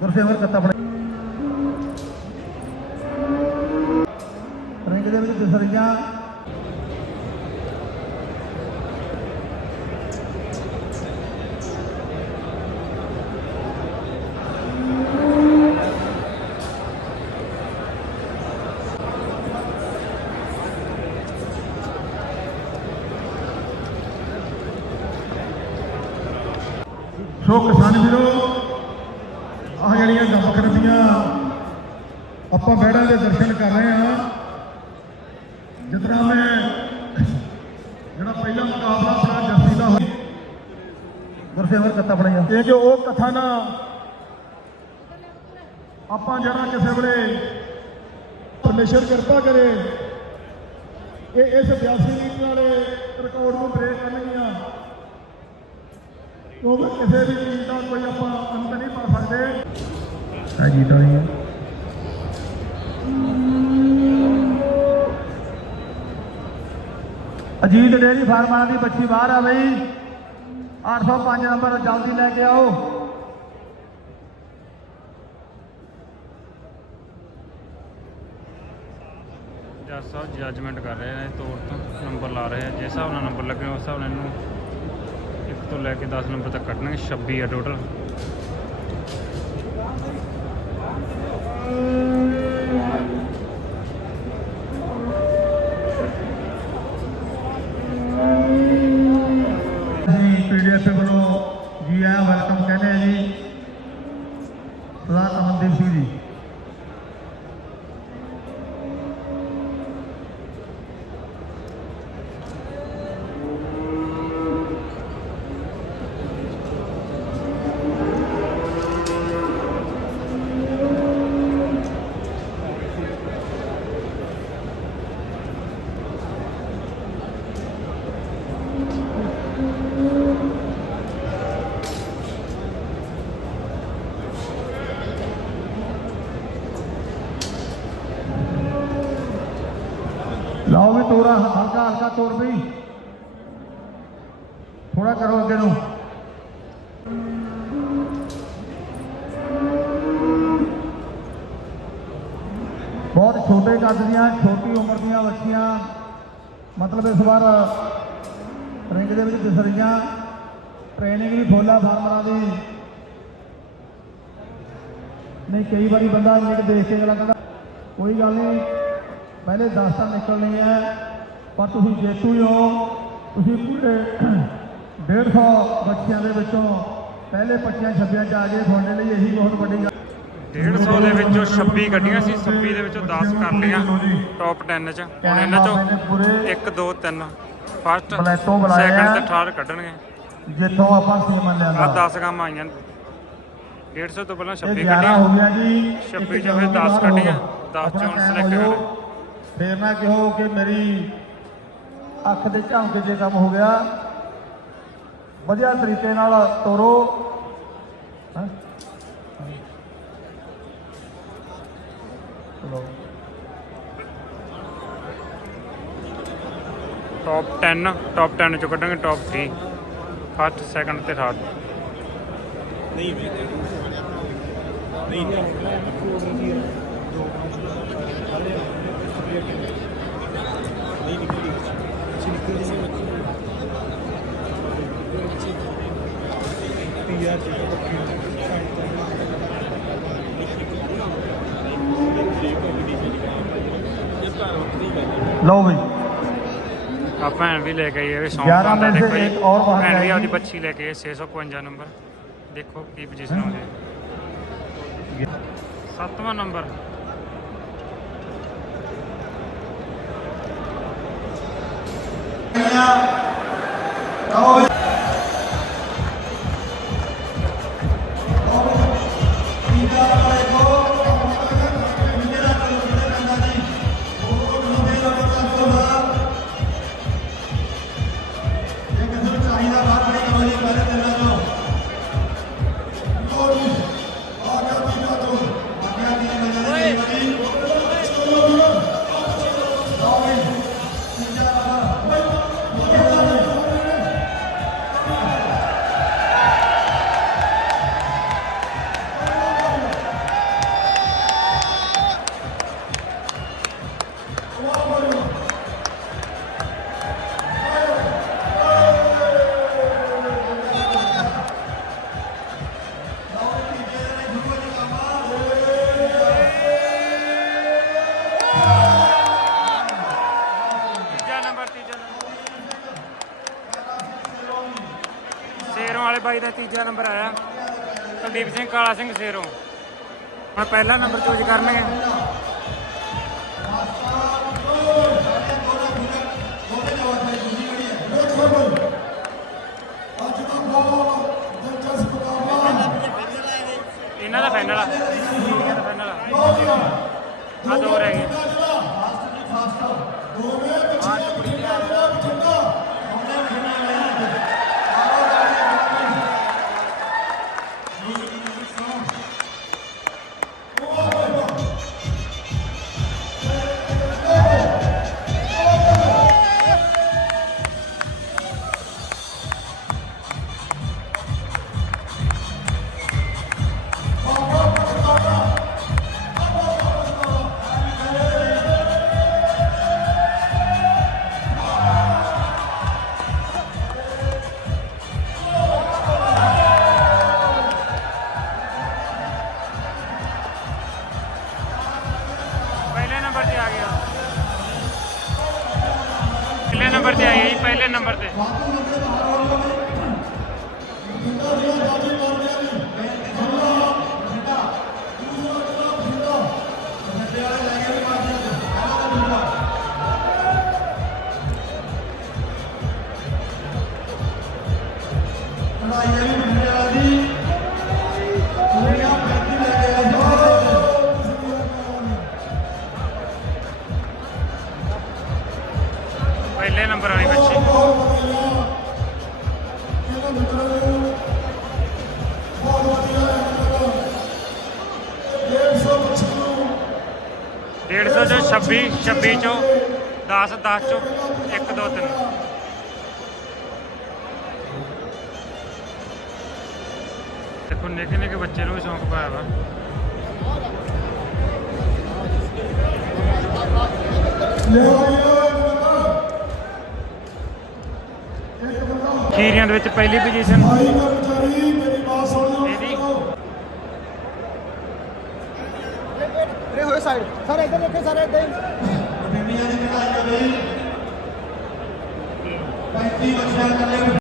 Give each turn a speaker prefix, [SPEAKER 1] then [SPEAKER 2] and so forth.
[SPEAKER 1] ਗੁਰਸੇਵਰ ਕੱਤਾ ਬਣੇ ਰਿੰਗ ਦੇ ਵਿੱਚ ਆਹ ਜਿਹੜੀਆਂ ਦਮਕਰ ਦੀਆਂ ਆਪਾਂ ਬੈੜਾਂ ਦੇ ਦਰਸ਼ਨ ਕਰ ਰਹੇ ਹਾਂ। ਤਰ੍ਹਾਂ ਮੈਂ ਜਿਹੜਾ ਪਹਿਲਾ ਮੁਕਾਬਲਾ ਆਪਣਾ ਜੱਸੀ ਦਾ ਹੋਇਆ। ਗੁਰਸੇਵਰ ਕੱਤਾ ਬਣਾਇਆ ਇਹ ਜੋ ਉਹ ਕਥਾ ਨਾ ਆਪਾਂ ਜਿਹੜਾ ਕਿਸੇ ਵੇਲੇ ਪਰਮੇਸ਼ਰ ਕਿਰਪਾ ਕਰੇ ਇਹ ਇਸ 82 ਮੀਟਰ ਵਾਲੇ ਰਿਕਾਰਡ ਨੂੰ ਬ੍ਰੇਕ ਕਰਨਗੀਆਂ। ਕਿਉਂਕਿ ਕਿਸੇ ਵੀ ਚੀਜ਼ ਦਾ ਕੋਈ ਆਪਾਂ ਹਾਂਜੀ, ਤਾਂ ਅਜੀਤ ਡੇਰੀ ਫਾਰਮਾਂ ਦੀ ਬੱਚੀ ਬਾਹਰ ਆ ਬਈ। 805 ਨੰਬਰ, ਜਲਦੀ ਲੈ ਕੇ ਆਓ।
[SPEAKER 2] ਜੱਜ ਸਾਹਿਬ ਜੱਜਮੈਂਟ ਕਰ ਰਹੇ ਨੇ, ਤੋੜ ਤੋਂ ਨੰਬਰ ਲਾ ਰਹੇ ਆ। ਜਿਸ ਹਿਸਾਬ ਨਾਲ ਨੰਬਰ ਲੱਗੇ, ਉਸ ਹਿਸਾਬ ਨਾਲ ਇਹਨੂੰ ਇੱਕ ਤੋਂ ਲੈ ਕੇ 10 ਨੰਬਰ ਤੱਕ ਕੱਢਣਗੇ 26 ਆ ਟੋਟਲ
[SPEAKER 1] ਪੀਡੀਐਫ ਵੱਲੋਂ ਜੀ ਆਇਆਂ ਵੈਲਕਮ ਕਹਿੰਦੇ ਆ ਜੀ। ਸਰਦਾਰ ਅਮਨਦੀਪ ਸਿੰਘ ਜੀ ਲਾਓ ਵੀ ਤੋਰਾ, ਹਲਕਾ ਹਲਕਾ ਤੋਰ ਬਈ। ਥੋੜਾ ਕਰੋ ਅੱਗੇ ਨੂੰ। ਬਹੁਤ ਛੋਟੇ ਕੱਦ ਦੀਆਂ, ਛੋਟੀ ਉਮਰ ਦੀਆਂ ਬੱਚੀਆਂ, ਮਤਲਬ ਇਸ ਵਾਰ ਰਿੰਗ ਦੇ ਵਿੱਚ ਦਿਸ ਰਹੀਆਂ। ਟ੍ਰੇਨਿੰਗ ਵੀ ਫੋਲਾ ਫਾਰਮਰਾਂ ਦੀ। ਨਹੀਂ, ਕਈ ਵਾਰੀ ਬੰਦਾ ਲਿਖ ਦੇਖ ਕੇ ਅਗਲਾ ਕਹਿੰਦਾ, ਕੋਈ ਗੱਲ ਨਹੀਂ ਪਹਿਲੇ 10 ਤਾਂ ਨਿਕਲਣੀ ਹੈ ਪਰ ਤੁਸੀਂ ਜੇਤੂ ਹੀ ਤੁਸੀਂ ਪੂਰੇ 150 ਬੱਚਿਆਂ ਦੇ ਵਿੱਚੋਂ ਪਹਿਲੇ 25 26 ਚ ਆ ਗਏ। ਤੁਹਾਡੇ ਲਈ ਇਹੀ ਬਹੁਤ ਵੱਡੀ ਗੱਲ।
[SPEAKER 2] 150 ਦੇ ਵਿੱਚੋਂ 26 ਕੱਢੀਆਂ ਸੀ 26 ਦੇ ਵਿੱਚੋਂ 10 ਕਰ ਲਈਆਂ ਟੌਪ 10 ਚ। ਹੁਣ ਇਹਨਾਂ ਚੋਂ 1 2 3 ਫਸਟ ਸੈਕੰਡ ਤੇ ਥਰਡ ਕੱਢਣਗੇ।
[SPEAKER 1] ਜਿੱਥੋਂ ਆਪਾਂ ਸੀਮਨ
[SPEAKER 2] ਆ
[SPEAKER 1] ਲਿਆਂਦਾ
[SPEAKER 2] 10 ਕੰਮ ਆਈਆਂ। 150 ਤੋਂ ਪਹਿਲਾਂ
[SPEAKER 1] ਇਹ
[SPEAKER 2] 26
[SPEAKER 1] 11 ਹੋ
[SPEAKER 2] ਕੱਢੀਆਂ
[SPEAKER 1] ਗਿਆ ਜੀ।
[SPEAKER 2] 26
[SPEAKER 1] ਇੱਕ
[SPEAKER 2] ਚੋਂ ਫਿਰ 10
[SPEAKER 1] ਬਾਹਰ
[SPEAKER 2] ਕੱਢੀਆਂ,
[SPEAKER 1] ਹੋਰ।
[SPEAKER 2] 10 ਚੋਂ
[SPEAKER 1] ਹੋਇਓ।
[SPEAKER 2] ਕਰਨਾ।
[SPEAKER 1] ਫੇਰ ਨਾ ਕਹੋ ਕਿ ਮੇਰੀ ਅੱਖ ਦੇ ਝਾਂਕੇ 'ਚ ਕੰਮ ਹੋ ਗਿਆ। ਵਧੀਆ ਤਰੀਕੇ ਨਾਲ ਤੋਰੋ।
[SPEAKER 2] ਟੌਪ 10 ਟੌਪ 10 ਚੋਂ ਕੱਢਾਂਗੇ ਟੌਪ 3 ਫਸਟ ਸੈਕੰਡ ਤੇ ਥਰਡ
[SPEAKER 1] ਲਓ ਬਈ
[SPEAKER 2] ਆ ਭੈਣ ਵੀ ਲੈ ਕੇ ਆਈ ਇਹ ਵੀ ਸੌਂਪ
[SPEAKER 1] 11
[SPEAKER 2] ਪਾਉਂਦਾ
[SPEAKER 1] में से
[SPEAKER 2] ਦੇਖੋ ਜੀ
[SPEAKER 1] एक और बाहर
[SPEAKER 2] ਭੈਣ ਵੀ
[SPEAKER 1] जाएगी।
[SPEAKER 2] ਆਪਦੀ ਬੱਚੀ ਲੈ ਕੇ ਆਈ 652 ਨੰਬਰ ਦੇਖੋ ਕੀ ਪੋਜੀਸ਼ਨ ਆਉਂਦੀ ਹੈ ਸੱਤਵਾਂ ਨੰਬਰ Alemanha. ਸੇਰੋਂ ਵਾਲੇ ਬਾਈ ਦਾ ਤੀਜਾ ਨੰਬਰ ਆਇਆ। ਕੁਲਦੀਪ ਸਿੰਘ, ਕਾਲਾ ਸਿੰਘ ਸੇਰੋਂ। ਹੁਣ ਪਹਿਲਾ ਨੰਬਰ ਚੂਜ਼ ਕਰਨਗੇ। ਇਹਨਾਂ ਦਾ ਫਾਈਨਲ ਆ। ਇਹਨਾਂ ਦਾ ਫਾਈਨਲ ਆ। ਆ ਦੋ ਰਹਿ ਗਏ। ਪਹਿਲੇ ਨੰਬਰ ਤੇ 26 26 ਚੋਂ 10 10 ਚੋਂ 1 2 3 ਦੇਖੋ ਨਿੱਕੇ ਨਿੱਕੇ ਬੱਚੇ ਨੂੰ ਵੀ ਸ਼ੌਂਕ ਪਾਇਆ ਵਾ। ਖੀਰੀਆਂ ਦੇ ਵਿੱਚ ਪਹਿਲੀ ਪੋਜੀਸ਼ਨ
[SPEAKER 1] ਮੇਰੀ ਬਾਤ ਸੁਣ ਲਓ
[SPEAKER 3] ਹੋਏ ਸਾਈਡ ਸਰ ਇੱਧਰ ਦੇਖੇ ਸਰ ਇੱਧਰ।
[SPEAKER 1] ਬਟੇਨੀਆਂ 35 ਬੱਚਿਆਂ ਕੱਲੇ